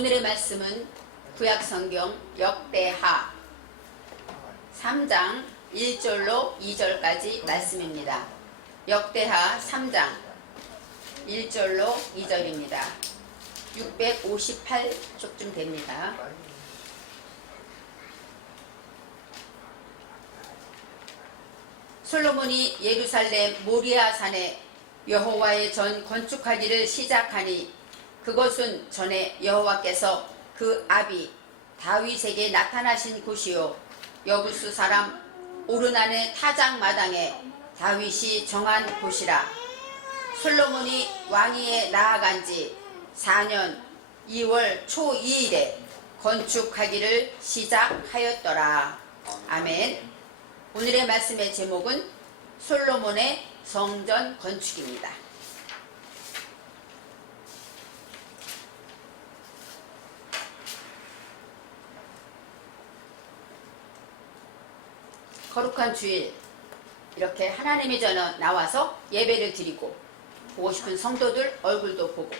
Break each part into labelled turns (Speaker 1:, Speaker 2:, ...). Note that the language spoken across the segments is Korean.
Speaker 1: 오늘의 말씀은 구약성경 역대하 3장 1절로 2절까지 말씀입니다. 역대하 3장 1절로 2절입니다. 658쪽쯤 됩니다. 솔로몬이 예루살렘 모리아 산에 여호와의 전 건축하기를 시작하니 그것은 전에 여호와께서 그 아비 다윗에게 나타나신 곳이요 여부수 사람 오르난의 타작 마당에 다윗이 정한 곳이라 솔로몬이 왕위에 나아간 지 4년 2월 초 2일에 건축하기를 시작하였더라. 아멘. 오늘의 말씀의 제목은 솔로몬의 성전 건축입니다. 거룩한 주일 이렇게 하나님의 전에 나와서 예배를 드리고 보고 싶은 성도들 얼굴도 보고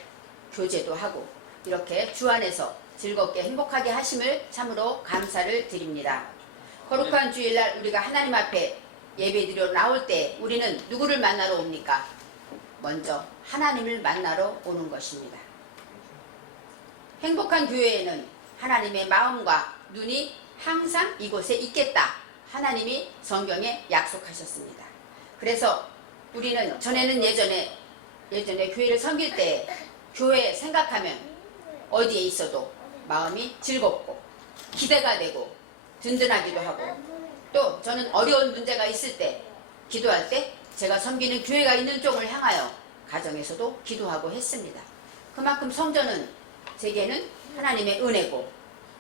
Speaker 1: 교제도 하고 이렇게 주 안에서 즐겁게 행복하게 하심을 참으로 감사를 드립니다. 거룩한 주일날 우리가 하나님 앞에 예배드려 나올 때 우리는 누구를 만나러 옵니까? 먼저 하나님을 만나러 오는 것입니다. 행복한 교회에는 하나님의 마음과 눈이 항상 이곳에 있겠다. 하나님이 성경에 약속하셨습니다. 그래서 우리는 전에는 예전에 예전에 교회를 섬길 때 교회 생각하면 어디에 있어도 마음이 즐겁고 기대가 되고 든든하기도 하고 또 저는 어려운 문제가 있을 때 기도할 때 제가 섬기는 교회가 있는 쪽을 향하여 가정에서도 기도하고 했습니다. 그만큼 성전은 제게는 하나님의 은혜고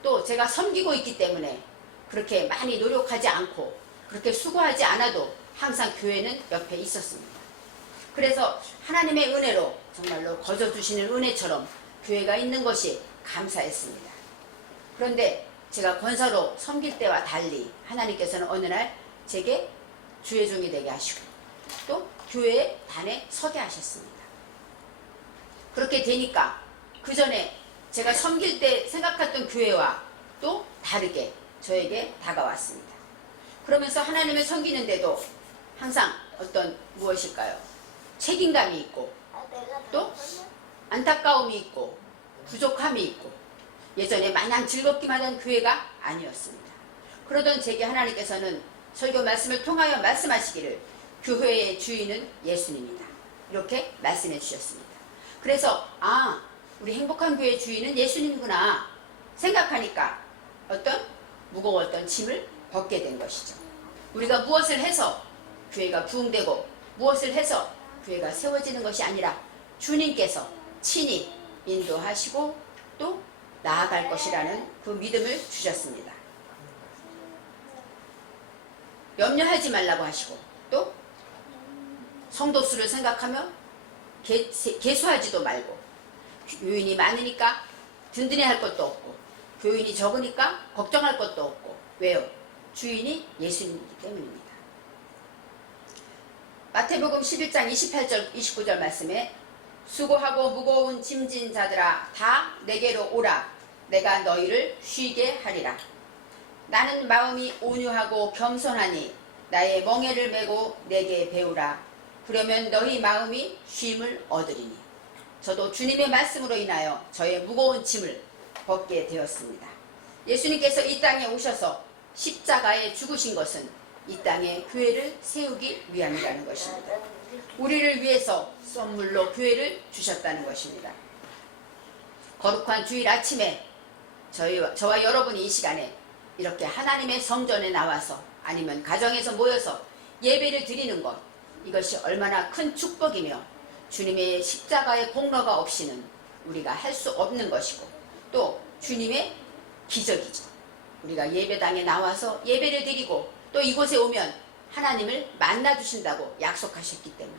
Speaker 1: 또 제가 섬기고 있기 때문에 그렇게 많이 노력하지 않고 그렇게 수고하지 않아도 항상 교회는 옆에 있었습니다. 그래서 하나님의 은혜로 정말로 거저 주시는 은혜처럼 교회가 있는 것이 감사했습니다. 그런데 제가 권사로 섬길 때와 달리 하나님께서는 어느 날 제게 주의 종이 되게 하시고 또 교회에 단에 서게 하셨습니다. 그렇게 되니까 그 전에 제가 섬길 때 생각했던 교회와 또 다르게 저에게 다가왔습니다. 그러면서 하나님을 섬기는데도 항상 어떤 무엇일까요? 책임감이 있고 또 안타까움이 있고 부족함이 있고 예전에 마냥 즐겁기만 한 교회가 아니었습니다. 그러던 제게 하나님께서는 설교 말씀을 통하여 말씀하시기를 교회의 주인은 예수님이다. 이렇게 말씀해 주셨습니다. 그래서 아 우리 행복한 교회 주인은 예수님이구나 생각하니까 어떤 무거웠던 짐을 벗게 된 것이죠. 우리가 무엇을 해서 교회가 부흥되고 무엇을 해서 교회가 세워지는 것이 아니라 주님께서 친히 인도하시고 또 나아갈 것이라는 그 믿음을 주셨습니다. 염려하지 말라고 하시고 또 성도 수를 생각하며 개, 개수하지도 말고 교인이 많으니까 든든해할 것도 없고 교인이 적으니까 걱정할 것도 없고. 왜요? 주인이 예수님이기 때문입니다. 마태복음 11장 28절 29절 말씀에 수고하고 무거운 짐진 자들아 다 내게로 오라. 내가 너희를 쉬게 하리라. 나는 마음이 온유하고 겸손하니 나의 멍에를 메고 내게 배우라. 그러면 너희 마음이 쉼을 얻으리니. 저도 주님의 말씀으로 인하여 저의 무거운 짐을 벗게 되었습니다. 예수님께서 이 땅에 오셔서 십자가에 죽으신 것은 이 땅에 교회를 세우기 위함이라는 것입니다. 우리를 위해서 선물로 교회를 주셨다는 것입니다. 거룩한 주일 아침에 저희, 저와 여러분이 이 시간에 이렇게 하나님의 성전에 나와서 아니면 가정에서 모여서 예배를 드리는 것 이것이 얼마나 큰 축복이며 주님의 십자가의 공로가 없이는 우리가 할 수 없는 것이고 또 주님의 기적이죠. 우리가 예배당에 나와서 예배를 드리고 또 이곳에 오면 하나님을 만나 주신다고 약속하셨기 때문에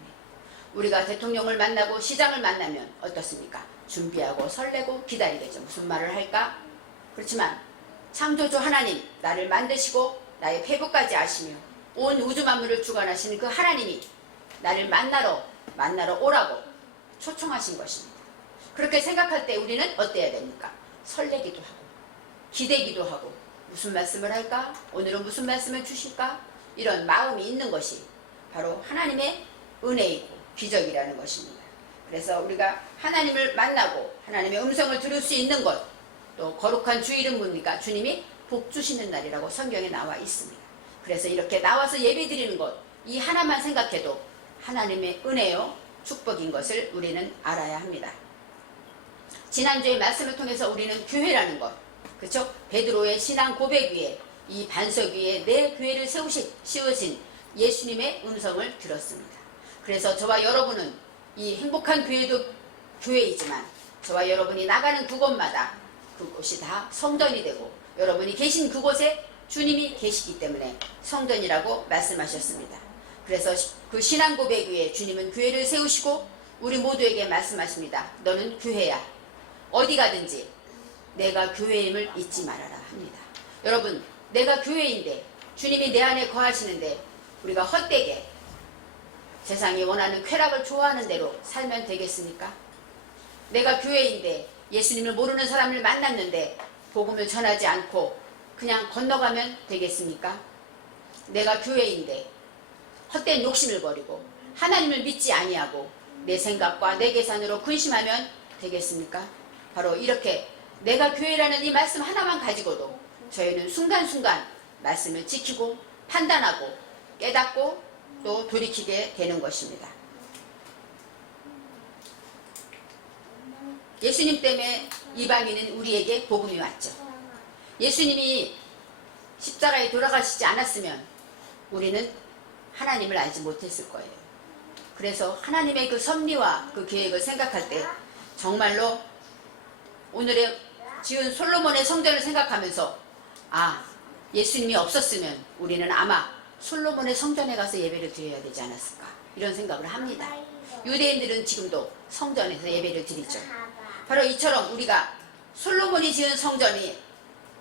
Speaker 1: 우리가 대통령을 만나고 시장을 만나면 어떻습니까? 준비하고 설레고 기다리겠죠. 무슨 말을 할까? 그렇지만 창조주 하나님 나를 만드시고 나의 폐부까지 아시며 온 우주 만물을 주관하시는 그 하나님이 나를 만나러 만나러 오라고 초청하신 것입니다. 그렇게 생각할 때 우리는 어때야 됩니까? 설레기도 하고 기대기도 하고 무슨 말씀을 할까? 오늘은 무슨 말씀을 주실까? 이런 마음이 있는 것이 바로 하나님의 은혜이고 기적이라는 것입니다. 그래서 우리가 하나님을 만나고 하나님의 음성을 들을 수 있는 것, 또 거룩한 주일은 뭡니까? 주님이 복 주시는 날이라고 성경에 나와 있습니다. 그래서 이렇게 나와서 예배 드리는 것, 이 하나만 생각해도 하나님의 은혜요, 축복인 것을 우리는 알아야 합니다. 지난주에 말씀을 통해서 우리는 교회라는 것, 그렇죠? 베드로의 신앙 고백 위에 이 반석 위에 내 교회를 세우시, 씌우신 예수님의 음성을 들었습니다. 그래서 저와 여러분은 이 행복한 교회도 교회이지만 저와 여러분이 나가는 그곳마다 그곳이 다 성전이 되고 여러분이 계신 그곳에 주님이 계시기 때문에 성전이라고 말씀하셨습니다. 그래서 그 신앙 고백 위에 주님은 교회를 세우시고 우리 모두에게 말씀하십니다. 너는 교회야. 어디 가든지 내가 교회임을 잊지 말아라 합니다. 여러분, 내가 교회인데 주님이 내 안에 거하시는데 우리가 헛되게 세상이 원하는 쾌락을 좋아하는 대로 살면 되겠습니까? 내가 교회인데 예수님을 모르는 사람을 만났는데 복음을 전하지 않고 그냥 건너가면 되겠습니까? 내가 교회인데 헛된 욕심을 버리고 하나님을 믿지 아니하고 내 생각과 내 계산으로 근심하면 되겠습니까? 바로 이렇게 내가 교회라는 이 말씀 하나만 가지고도 저희는 순간순간 말씀을 지키고 판단하고 깨닫고 또 돌이키게 되는 것입니다. 예수님 때문에 이방인은 우리에게 복음이 왔죠. 예수님이 십자가에 돌아가시지 않았으면 우리는 하나님을 알지 못했을 거예요. 그래서 하나님의 그 섭리와 그 계획을 생각할 때 정말로 오늘의 지은 솔로몬의 성전을 생각하면서 아 예수님이 없었으면 우리는 아마 솔로몬의 성전에 가서 예배를 드려야 되지 않았을까 이런 생각을 합니다. 유대인들은 지금도 성전에서 예배를 드리죠. 바로 이처럼 우리가 솔로몬이 지은 성전이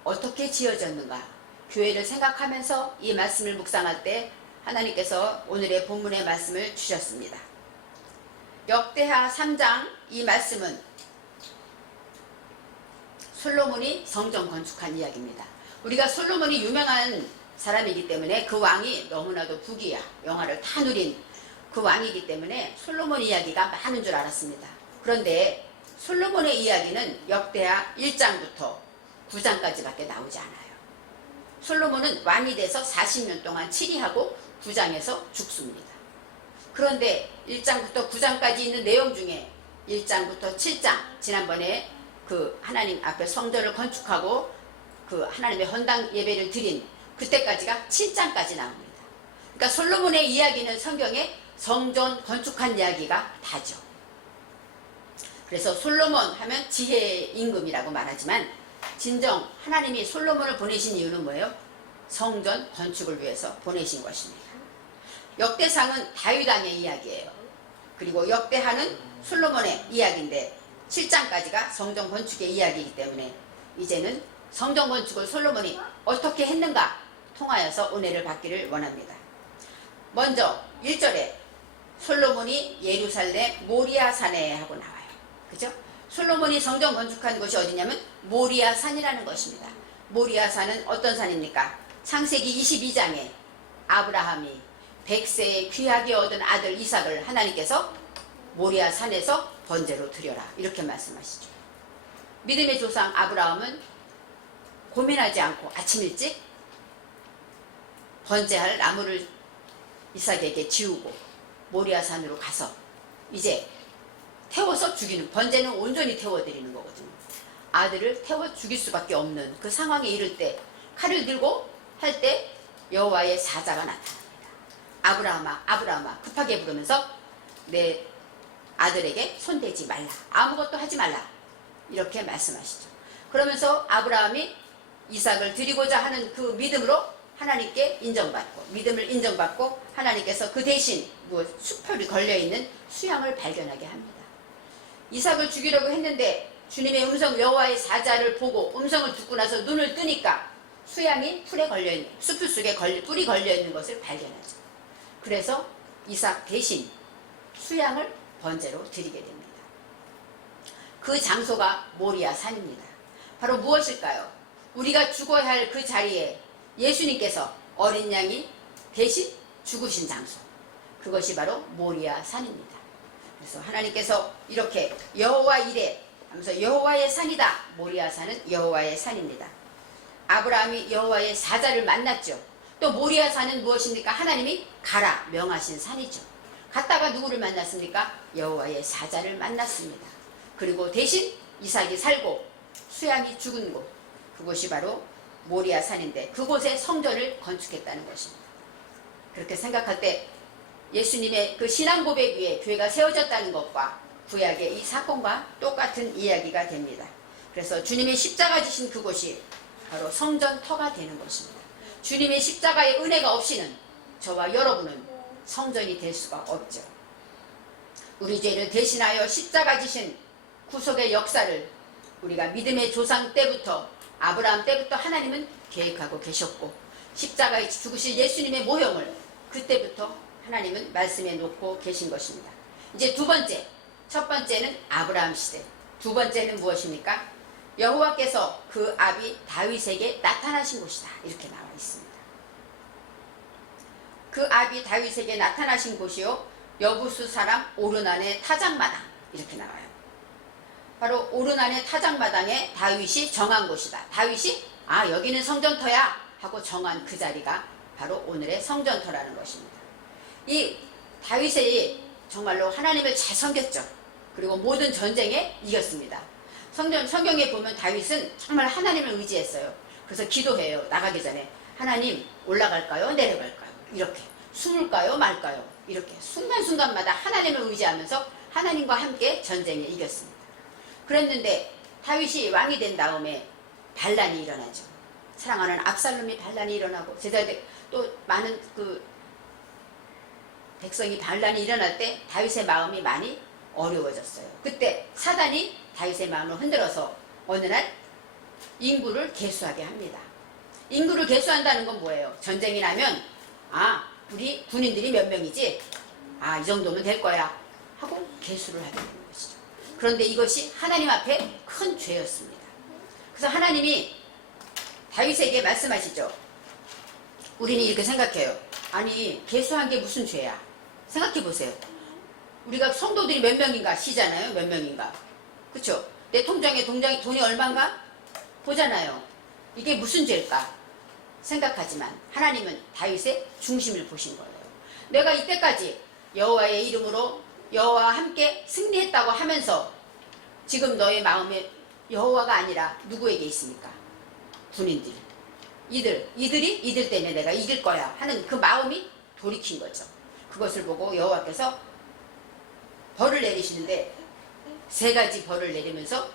Speaker 1: 어떻게 지어졌는가 교회를 생각하면서 이 말씀을 묵상할 때 하나님께서 오늘의 본문의 말씀을 주셨습니다. 역대하 3장 이 말씀은 솔로몬이 성전 건축한 이야기입니다. 우리가 솔로몬이 유명한 사람이기 때문에 그 왕이 너무나도 부귀야 영화를 다 누린 그 왕이기 때문에 솔로몬 이야기가 많은 줄 알았습니다. 그런데 솔로몬의 이야기는 역대하 1장부터 9장까지 밖에 나오지 않아요. 솔로몬은 왕이 돼서 40년 동안 치리하고 9장에서 죽습니다. 그런데 1장부터 9장까지 있는 내용 중에 1장부터 7장 지난번에 그 하나님 앞에 성전을 건축하고 그 하나님의 헌당 예배를 드린 그때까지가 7장까지 나옵니다. 그러니까 솔로몬의 이야기는 성경에 성전 건축한 이야기가 다죠. 그래서 솔로몬 하면 지혜의 임금이라고 말하지만 진정 하나님이 솔로몬을 보내신 이유는 뭐예요? 성전 건축을 위해서 보내신 것입니다. 역대상은 다윗 왕의 이야기예요. 그리고 역대하는 솔로몬의 이야기인데 7장까지가 성전 건축의 이야기이기 때문에 이제는 성전 건축을 솔로몬이 어떻게 했는가 통하여서 은혜를 받기를 원합니다. 먼저 1절에 솔로몬이 예루살렘 모리아 산에 하고 나와요. 그죠? 솔로몬이 성전 건축한 곳이 어디냐면 모리아 산이라는 것입니다. 모리아 산은 어떤 산입니까? 창세기 22장에 아브라함이 100세에 귀하게 얻은 아들 이삭을 하나님께서 모리아 산에서 번제로 드려라. 이렇게 말씀하시죠. 믿음의 조상 아브라함은 고민하지 않고 아침 일찍 번제할 나무를 이삭에게 지우고 모리아 산으로 가서 이제 태워서 죽이는 번제는 온전히 태워드리는 거거든요. 아들을 태워 죽일 수밖에 없는 그 상황에 이를 때 칼을 들고 할 때 여호와의 사자가 나타납니다. 아브라함아 아브라함아 급하게 부르면서 내 아들에게 손대지 말라 아무것도 하지 말라 이렇게 말씀하시죠. 그러면서 아브라함이 이삭을 드리고자 하는 그 믿음으로 하나님께 인정받고 믿음을 인정받고 하나님께서 그 대신 뭐 수표리 걸려 있는 수양을 발견하게 합니다. 이삭을 죽이려고 했는데 주님의 음성 여호와의 사자를 보고 음성을 듣고 나서 눈을 뜨니까 수양이 풀에 걸려 있는 수풀 속에 걸려, 뿔이 걸려 있는 것을 발견하죠. 그래서 이삭 대신 수양을 번제로 드리게 됩니다. 그 장소가 모리아 산입니다. 바로 무엇일까요? 우리가 죽어야 할 그 자리에 예수님께서 어린 양이 대신 죽으신 장소. 그것이 바로 모리아 산입니다. 그래서 하나님께서 이렇게 여호와 이래 하면서 여호와의 산이다. 모리아 산은 여호와의 산입니다. 아브라함이 여호와의 사자를 만났죠. 또 모리아 산은 무엇입니까? 하나님이 가라 명하신 산이죠. 갔다가 누구를 만났습니까? 여호와의 사자를 만났습니다. 그리고 대신 이삭이 살고 수양이 죽은 곳 그곳이 바로 모리아 산인데 그곳에 성전을 건축했다는 것입니다. 그렇게 생각할 때 예수님의 그 신앙 고백 위에 교회가 세워졌다는 것과 구약의 이 사건과 똑같은 이야기가 됩니다. 그래서 주님의 십자가 지신 그곳이 바로 성전터가 되는 것입니다. 주님의 십자가의 은혜가 없이는 저와 여러분은 성전이 될 수가 없죠. 우리 죄를 대신하여 십자가 지신 구속의 역사를 우리가 믿음의 조상 때부터 아브라함 때부터 하나님은 계획하고 계셨고 십자가에 죽으실 예수님의 모형을 그때부터 하나님은 말씀해 놓고 계신 것입니다. 이제 두 번째, 첫 번째는 아브라함 시대, 두 번째는 무엇입니까? 여호와께서 그 아비 다윗에게 나타나신 곳이다. 이렇게 나와 있습니다. 그 아비 다윗에게 나타나신 곳이요 여부수 사람 오르난의 타작마당 이렇게 나와요. 바로 오르난의 타작마당에 다윗이 정한 곳이다. 다윗이 아 여기는 성전터야 하고 정한 그 자리가 바로 오늘의 성전터라는 것입니다. 이 다윗이 정말로 하나님을 잘 섬겼죠. 그리고 모든 전쟁에 이겼습니다. 성경, 성경에 보면 다윗은 정말 하나님을 의지했어요. 그래서 기도해요. 나가기 전에 하나님 올라갈까요? 내려갈까요? 이렇게 숨을까요? 말까요? 이렇게 순간순간마다 하나님을 의지하면서 하나님과 함께 전쟁에 이겼습니다. 그랬는데 다윗이 왕이 된 다음에 반란이 일어나죠. 사랑하는 압살롬이 반란이 일어나고 제자들 또 많은 그 백성이 반란이 일어날 때 다윗의 마음이 많이 어려워졌어요. 그때 사단이 다윗의 마음을 흔들어서 어느 날 인구를 개수하게 합니다. 인구를 개수한다는 건 뭐예요? 전쟁이 나면 아 우리 군인들이 몇 명이지? 아 이 정도면 될 거야 하고 개수를 하게 되는 것이죠. 그런데 이것이 하나님 앞에 큰 죄였습니다. 그래서 하나님이 다윗에게 말씀하시죠. 우리는 이렇게 생각해요. 아니 개수한 게 무슨 죄야? 생각해 보세요. 우리가 성도들이 몇 명인가 시잖아요. 몇 명인가. 그쵸? 내 통장에 동장이 돈이 얼마인가? 보잖아요. 이게 무슨 죄일까? 생각하지만 하나님은 다윗의 중심을 보신 거예요. 내가 이때까지 여호와의 이름으로 여호와와 함께 승리했다고 하면서 지금 너의 마음에 여호와가 아니라 누구에게 있습니까? 군인들. 이들, 이들이 이들 때문에 내가 이길 거야 하는 그 마음이 돌이킨 거죠. 그것을 보고 여호와께서 벌을 내리시는데 세 가지 벌을 내리면서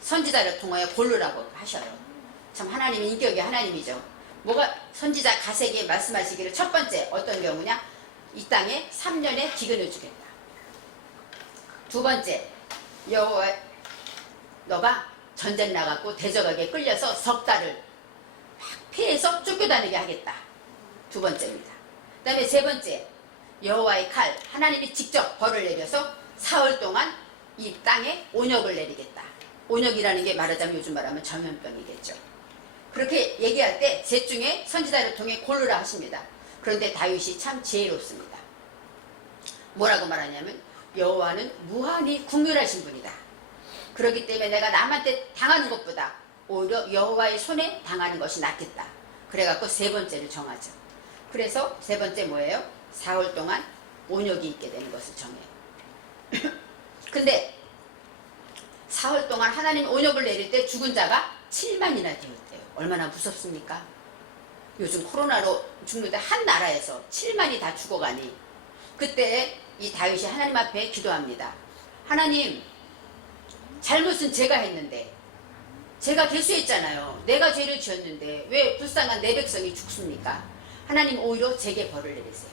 Speaker 1: 선지자를 통하여 고르라고 하셔요. 참 하나님의 인격이 하나님이죠. 뭐가 선지자 가세에게 말씀하시기를 첫 번째 어떤 경우냐? 이 땅에 3년의 기근을 주겠다. 두 번째 여호와 너가 전쟁 나갔고 대적에게 끌려서 석 달을 막 피해서 쫓겨다니게 하겠다. 두 번째입니다. 그 다음에 세 번째 여호와의 칼 하나님이 직접 벌을 내려서 사흘 동안 이 땅에 온역을 내리겠다. 온역이라는 게 말하자면 요즘 말하면 전염병이겠죠. 그렇게 얘기할 때 셋 중에 선지자를 통해 고르라 하십니다. 그런데 다윗이 참 지혜롭습니다. 뭐라고 말하냐면 여호와는 무한히 궁멸하신 분이다. 그렇기 때문에 내가 남한테 당하는 것보다 오히려 여호와의 손에 당하는 것이 낫겠다. 그래갖고 세 번째를 정하죠. 그래서 세 번째 뭐예요? 사흘 동안 온역이 있게 되는 것을 정해요. 근데 사흘 동안 하나님 온역을 내릴 때 죽은 자가 7만이나 되었대요. 얼마나 무섭습니까? 요즘 코로나로 죽는데 한 나라에서 7만이 다 죽어가니 그때 이 다윗이 하나님 앞에 기도합니다. 하나님 잘못은 제가 했는데 제가 개수했잖아요. 내가 죄를 지었는데 왜 불쌍한 내 백성이 죽습니까? 하나님 오히려 제게 벌을 내리세요.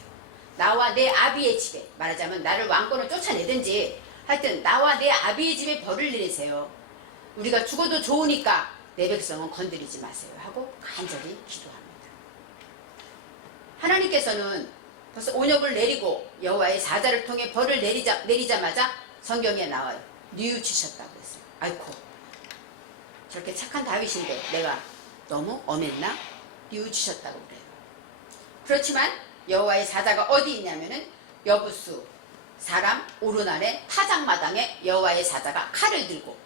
Speaker 1: 나와 내 아비의 집에 말하자면 나를 왕권을 쫓아내든지 하여튼 나와 내 아비의 집에 벌을 내리세요. 우리가 죽어도 좋으니까 내 백성은 건드리지 마세요 하고 간절히 기도합니다. 하나님께서는 벌써 온역을 내리고 여호와의 사자를 통해 벌을 내리자, 내리자마자 성경에 나와요. 뉘우치셨다고 했어요. 아이코 저렇게 착한 다윗인데 내가 너무 엄했나? 뉘우치셨다고 그래요. 그렇지만 여호와의 사자가 어디 있냐면은 여부수 사람 오르난의 타작마당에 여호와의 사자가 칼을 들고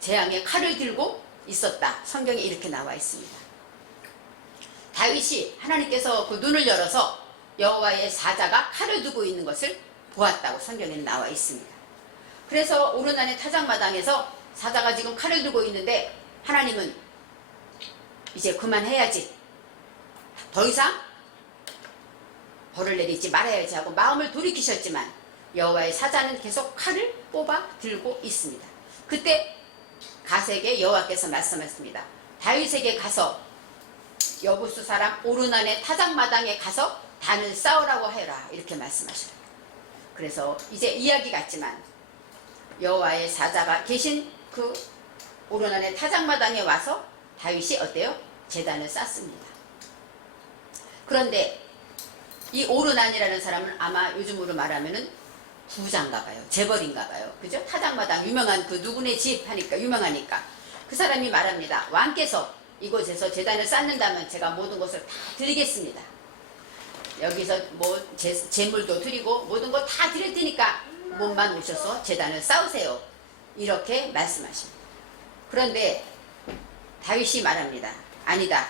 Speaker 1: 재앙의 칼을 들고 있었다. 성경에 이렇게 나와 있습니다. 다윗이 하나님께서 그 눈을 열어서 여호와의 사자가 칼을 두고 있는 것을 보았다고 성경에는 나와 있습니다. 그래서 오르난의 타작마당에서 사자가 지금 칼을 들고 있는데 하나님은 이제 그만해야지. 더 이상 벌을 내리지 말아야지 하고 마음을 돌이키셨지만 여호와의 사자는 계속 칼을 뽑아 들고 있습니다. 그때 가세에게 여호와께서 말씀하셨습니다. 다윗에게 가서 여부수 사람 오르난의 타작마당에 가서 단을 쌓으라고 해라 이렇게 말씀하셨어요. 그래서 이제 이야기 같지만 여호와의 사자가 계신 그 오르난의 타작마당에 와서 다윗이 어때요? 재단을 쌓습니다. 그런데 이 오르난이라는 사람은 아마 요즘으로 말하면은 부자인가 봐요. 재벌인가 봐요. 그죠? 타작마당 유명한 그 누구네 집 하니까 유명하니까 그 사람이 말합니다. 왕께서 이곳에서 재단을 쌓는다면 제가 모든 것을 다 드리겠습니다. 여기서 뭐 재, 재물도 드리고 모든 거 다 드릴 테니까 몸만 오셔서 재단을 쌓으세요. 이렇게 말씀하십니다. 그런데 다윗이 말합니다. 아니다.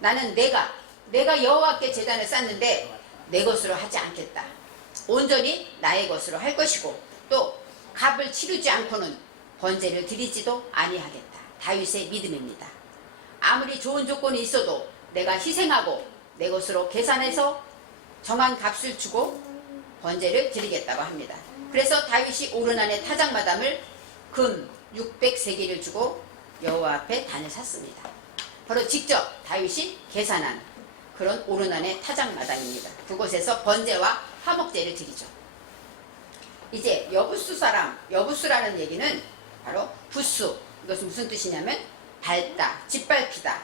Speaker 1: 나는 내가 내가 여호와께 재단을 쌓는데 내 것으로 하지 않겠다. 온전히 나의 것으로 할 것이고 또 값을 치르지 않고는 번제를 드리지도 아니하겠다. 다윗의 믿음입니다. 아무리 좋은 조건이 있어도 내가 희생하고 내 것으로 계산해서 정한 값을 주고 번제를 드리겠다고 합니다. 그래서 다윗이 오르난의 타작마담을 금 600세기를 주고 여호와 앞에 단을 샀습니다. 바로 직접 다윗이 계산한 그런 오르난의 타작마당입니다. 그곳에서 번제와 화목제를 드리죠. 이제 여부수 사람, 여부수라는 얘기는 바로 부수. 이것은 무슨 뜻이냐면 밟다, 짓밟히다.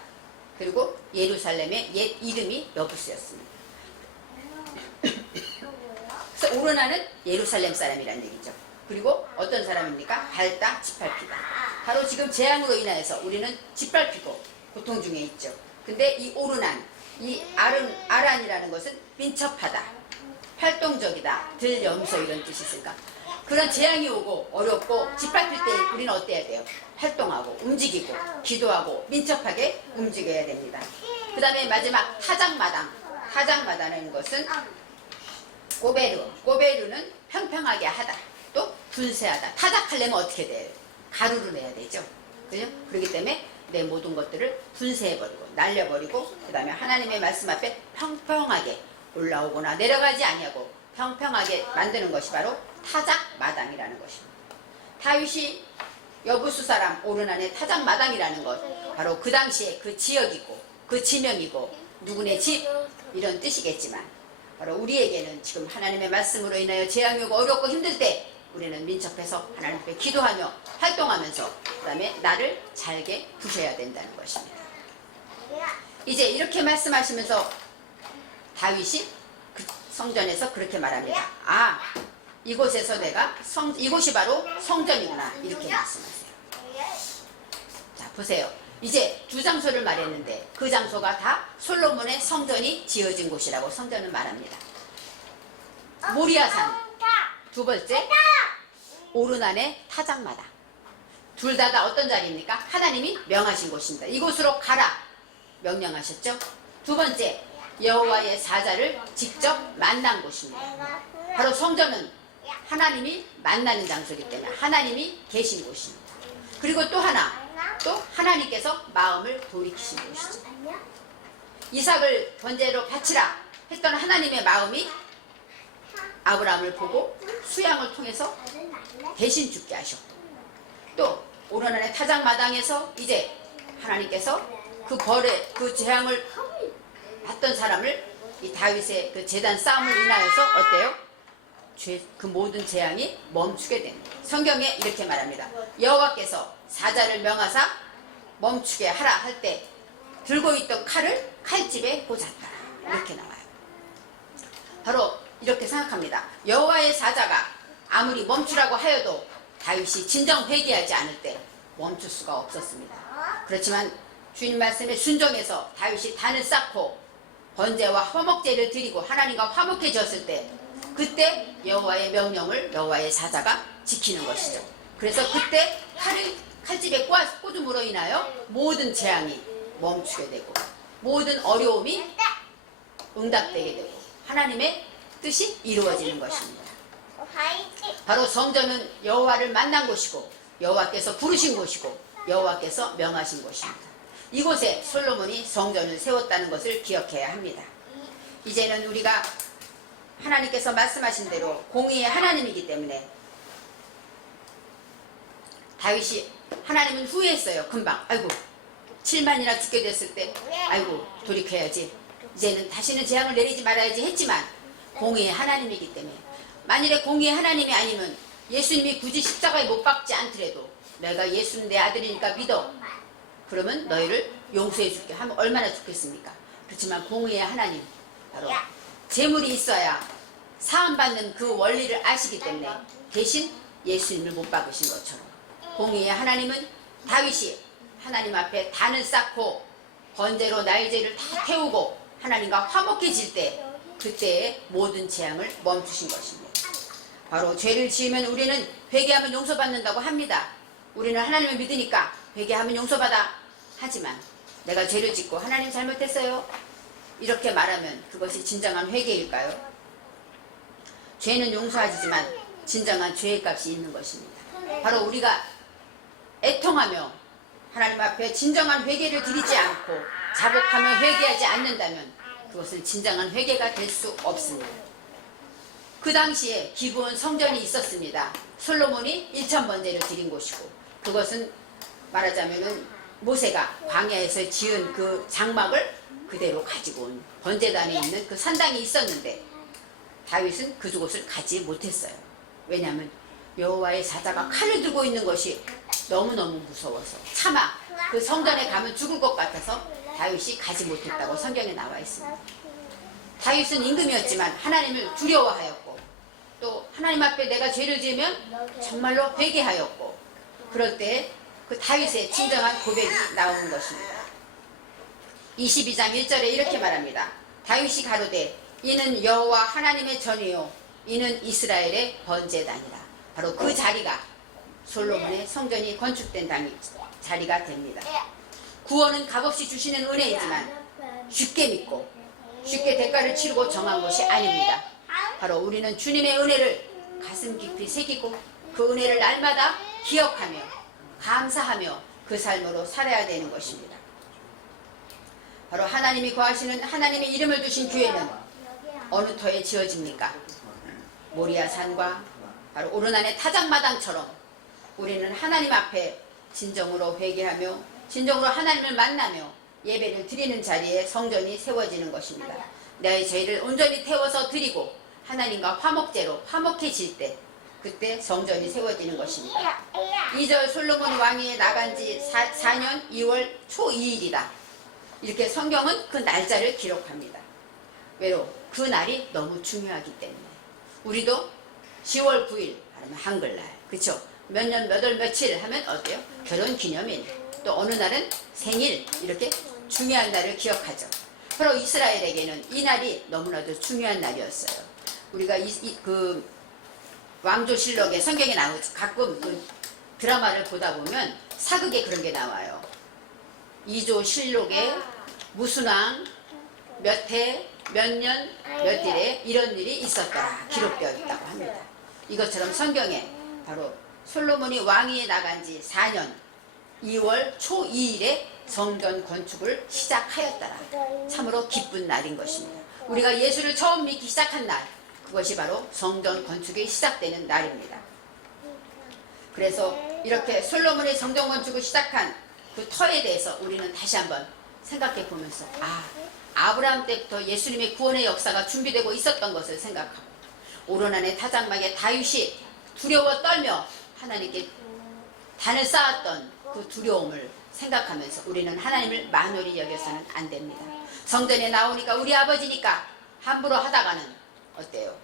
Speaker 1: 그리고 예루살렘의 옛 이름이 여부수였습니다. 그래서 오르나는 예루살렘 사람이라는 얘기죠. 그리고 어떤 사람입니까? 밟다, 짓밟히다. 바로 지금 재앙으로 인하여서 우리는 짓밟히고 고통 중에 있죠. 근데 이 오르난, 이 아른, 아란이라는 것은 민첩하다, 활동적이다, 들 염소 이런 뜻이 있으니까 그런 재앙이 오고 어렵고 짓밟힐 때 우리는 어때야 돼요? 활동하고 움직이고 기도하고 민첩하게 움직여야 됩니다. 그 다음에 마지막 타작마당. 타작마당이라는 것은 꼬베르. 꼬베르는 평평하게 하다. 또 분쇄하다. 타작하려면 어떻게 돼요? 가루를 내야 되죠. 그죠? 그렇기 때문에 내 모든 것들을 분쇄해버리고 날려버리고 그 다음에 하나님의 말씀 앞에 평평하게 올라오거나 내려가지 아니하고 평평하게 만드는 것이 바로 타작마당이라는 것입니다. 다윗이 여부수 사람 오르난의 타작마당이라는 것 바로 그 당시에 그 지역이고 그 지명이고 누구네 집 이런 뜻이겠지만 바로 우리에게는 지금 하나님의 말씀으로 인하여 재앙이 오고 어렵고 힘들 때 우리는 민첩해서 하나님 앞에 기도하며 활동하면서 그 다음에 나를 잘게 부셔야 된다는 것입니다. 이제 이렇게 말씀하시면서 다윗이 그 성전에서 그렇게 말합니다. 아, 이곳에서 내가 성, 이곳이 바로 성전이구나. 이렇게 말씀하세요. 자, 보세요. 이제 두 장소를 말했는데 그 장소가 다 솔로몬의 성전이 지어진 곳이라고 성전은 말합니다. 모리아산 두 번째 오르난의 타작마당 둘다 다 어떤 자리입니까? 하나님이 명하신 곳입니다. 이곳으로 가라 명령하셨죠? 두 번째 여호와의 사자를 직접 만난 곳입니다. 바로 성전은 하나님이 만나는 장소이기 때문에 하나님이 계신 곳입니다. 그리고 또 하나 또 하나님께서 마음을 돌이키신 곳이죠. 이삭을 번제로 바치라 했던 하나님의 마음이 아브라함을 보고 수양을 통해서 대신 죽게 하셨고 또 오르난의 타작 마당에서 이제 하나님께서 그 벌의 그 재앙을 받던 사람을 이 다윗의 그 재단 싸움을 인하여서 어때요? 죄, 그 모든 재앙이 멈추게 됩니다. 성경에 이렇게 말합니다. 여호와께서 사자를 명하사 멈추게 하라 할 때 들고 있던 칼을 칼집에 꽂았다. 이렇게 나와요. 바로 이렇게 생각합니다. 여호와의 사자가 아무리 멈추라고 하여도 다윗이 진정 회개하지 않을 때 멈출 수가 없었습니다. 그렇지만 주님 말씀에 순종해서 다윗이 단을 쌓고 번제와 화목제를 드리고 하나님과 화목해졌을 때 그때 여호와의 명령을 여호와의 사자가 지키는 것이죠. 그래서 그때 칼을 칼집에 꽂음으로 인하여 모든 재앙이 멈추게 되고 모든 어려움이 응답되게 되고 하나님의 뜻이 이루어지는 것입니다. 바로 성전은 여호와를 만난 곳이고 여호와께서 부르신 곳이고 여호와께서 명하신 곳입니다. 이곳에 솔로몬이 성전을 세웠다는 것을 기억해야 합니다. 이제는 우리가 하나님께서 말씀하신 대로 공의의 하나님이기 때문에 다윗이 하나님은 후회했어요. 금방. 아이고 7만이나 죽게 됐을 때 아이고 돌이켜야지. 이제는 다시는 재앙을 내리지 말아야지 했지만 공의의 하나님이기 때문에 만일에 공의의 하나님이 아니면 예수님이 굳이 십자가에 못 박지 않더라도 내가 예수는 내 아들이니까 믿어. 그러면 너희를 용서해 줄게 하면 얼마나 좋겠습니까? 그렇지만 공의의 하나님 바로 재물이 있어야 사함받는 그 원리를 아시기 때문에 대신 예수님을 못 박으신 것처럼 공의의 하나님은 다윗이 하나님 앞에 단을 쌓고 번제로 나의 죄를 다 태우고 하나님과 화목해질 때 그때의 모든 재앙을 멈추신 것입니다. 바로 죄를 지으면 우리는 회개하면 용서받는다고 합니다. 우리는 하나님을 믿으니까 회개하면 용서받아. 하지만 내가 죄를 짓고 하나님 잘못했어요. 이렇게 말하면 그것이 진정한 회개일까요? 죄는 용서하지만 진정한 죄의 값이 있는 것입니다. 바로 우리가 애통하며 하나님 앞에 진정한 회개를 드리지 않고 자복하며 회개하지 않는다면 그것은 진정한 회개가 될 수 없습니다. 그 당시에 기부원 성전이 있었습니다. 솔로몬이 1천 번제를 드린 곳이고 그것은 말하자면은 모세가 광야에서 지은 그 장막을 그대로 가지고 온 번제단에 있는 그 산당이 있었는데 다윗은 그곳을 가지 못했어요. 왜냐하면 여호와의 사자가 칼을 들고 있는 것이 너무너무 무서워서 차마 그 성전에 가면 죽을 것 같아서 다윗이 가지 못했다고 성경에 나와 있습니다. 다윗은 임금이었지만 하나님을 두려워하였고 또 하나님 앞에 내가 죄를 지으면 정말로 회개하였고 그럴 때 그 다윗의 진정한 고백이 나오는 것입니다. 22장 1절에 이렇게 말합니다. 다윗이 가로되 이는 여호와 하나님의 전이요 이는 이스라엘의 번제단이라. 바로 그 자리가 솔로몬의 성전이 건축된 당이 자리가 됩니다. 구원은 값없이 주시는 은혜이지만 쉽게 믿고 쉽게 대가를 치르고 정한 것이 아닙니다. 바로 우리는 주님의 은혜를 가슴 깊이 새기고 그 은혜를 날마다 기억하며 감사하며 그 삶으로 살아야 되는 것입니다. 바로 하나님이 거하시는 하나님의 이름을 두신 교회는 어느 터에 지어집니까? 모리아 산과 바로 오르난의 타작마당처럼 우리는 하나님 앞에 진정으로 회개하며 진정으로 하나님을 만나며 예배를 드리는 자리에 성전이 세워지는 것입니다. 내 죄를 온전히 태워서 드리고 하나님과 화목제로 화목해질 때 그때 성전이 세워지는 것입니다. 2절 솔로몬 왕위에 나간 지 4, 4년 2월 초 2일이다. 이렇게 성경은 그 날짜를 기록합니다. 왜로? 그 날이 너무 중요하기 때문에. 우리도 10월 9일 하면 한글날. 그쵸? 몇 년, 몇 월, 며칠 하면 어때요? 결혼 기념일. 또 어느 날은 생일. 이렇게 중요한 날을 기억하죠. 바로 이스라엘에게는 이 날이 너무나도 중요한 날이었어요. 우리가 이, 이- 그 왕조실록에 성경에 나오죠. 가끔 그 드라마를 보다 보면 사극에 그런 게 나와요. 이조 실록에 무슨 왕, 몇 해, 몇 년, 몇 일에 이런 일이 있었더라 기록되어 있다고 합니다. 이것처럼 성경에 바로 솔로몬이 왕위에 나간 지 4년 2월 초 2일에 성전 건축을 시작하였더라. 참으로 기쁜 날인 것입니다. 우리가 예수를 처음 믿기 시작한 날, 그것이 바로 성전 건축이 시작되는 날입니다. 그래서 이렇게 솔로몬의 성전 건축을 시작한 그 터에 대해서 우리는 다시 한번 생각해 보면서 아 아브라함 때부터 예수님의 구원의 역사가 준비되고 있었던 것을 생각하고 오르난의 타작막에 다윗이 두려워 떨며 하나님께 단을 쌓았던 그 두려움을 생각하면서 우리는 하나님을 만홀히 여겨서는 안 됩니다. 성전에 나오니까 우리 아버지니까 함부로 하다가는 어때요?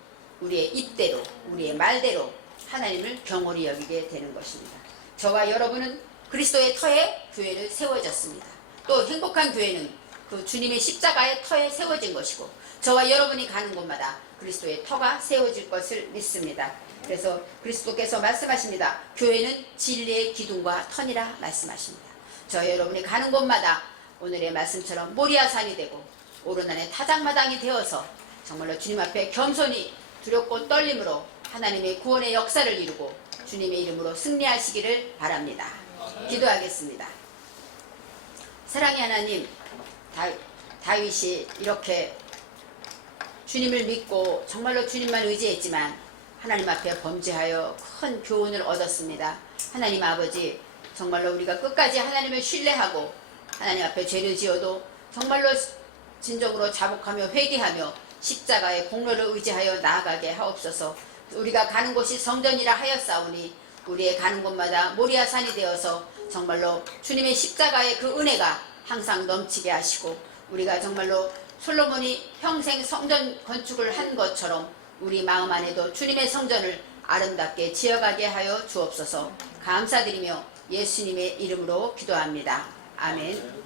Speaker 1: 우리의 입대로, 우리의 말대로 하나님을 경홀히 여기게 되는 것입니다. 저와 여러분은 그리스도의 터에 교회를 세워졌습니다. 또 행복한 교회는 그 주님의 십자가의 터에 세워진 것이고 저와 여러분이 가는 곳마다 그리스도의 터가 세워질 것을 믿습니다. 그래서 그리스도께서 말씀하십니다. 교회는 진리의 기둥과 터니라 말씀하십니다. 저와 여러분이 가는 곳마다 오늘의 말씀처럼 모리아산이 되고 오르난의 타작마당이 되어서 정말로 주님 앞에 겸손히 두렵고 떨림으로 하나님의 구원의 역사를 이루고 주님의 이름으로 승리하시기를 바랍니다. 기도하겠습니다. 사랑의 하나님, 다, 다윗이 이렇게 주님을 믿고 정말로 주님만 의지했지만 하나님 앞에 범죄하여 큰 교훈을 얻었습니다. 하나님 아버지, 정말로 우리가 끝까지 하나님을 신뢰하고 하나님 앞에 죄를 지어도 정말로 진정으로 자복하며 회개하며 십자가의 공로를 의지하여 나아가게 하옵소서. 우리가 가는 곳이 성전이라 하였사오니 우리의 가는 곳마다 모리아산이 되어서 정말로 주님의 십자가의 그 은혜가 항상 넘치게 하시고 우리가 정말로 솔로몬이 평생 성전 건축을 한 것처럼 우리 마음 안에도 주님의 성전을 아름답게 지어가게 하여 주옵소서 감사드리며 예수님의 이름으로 기도합니다. 아멘.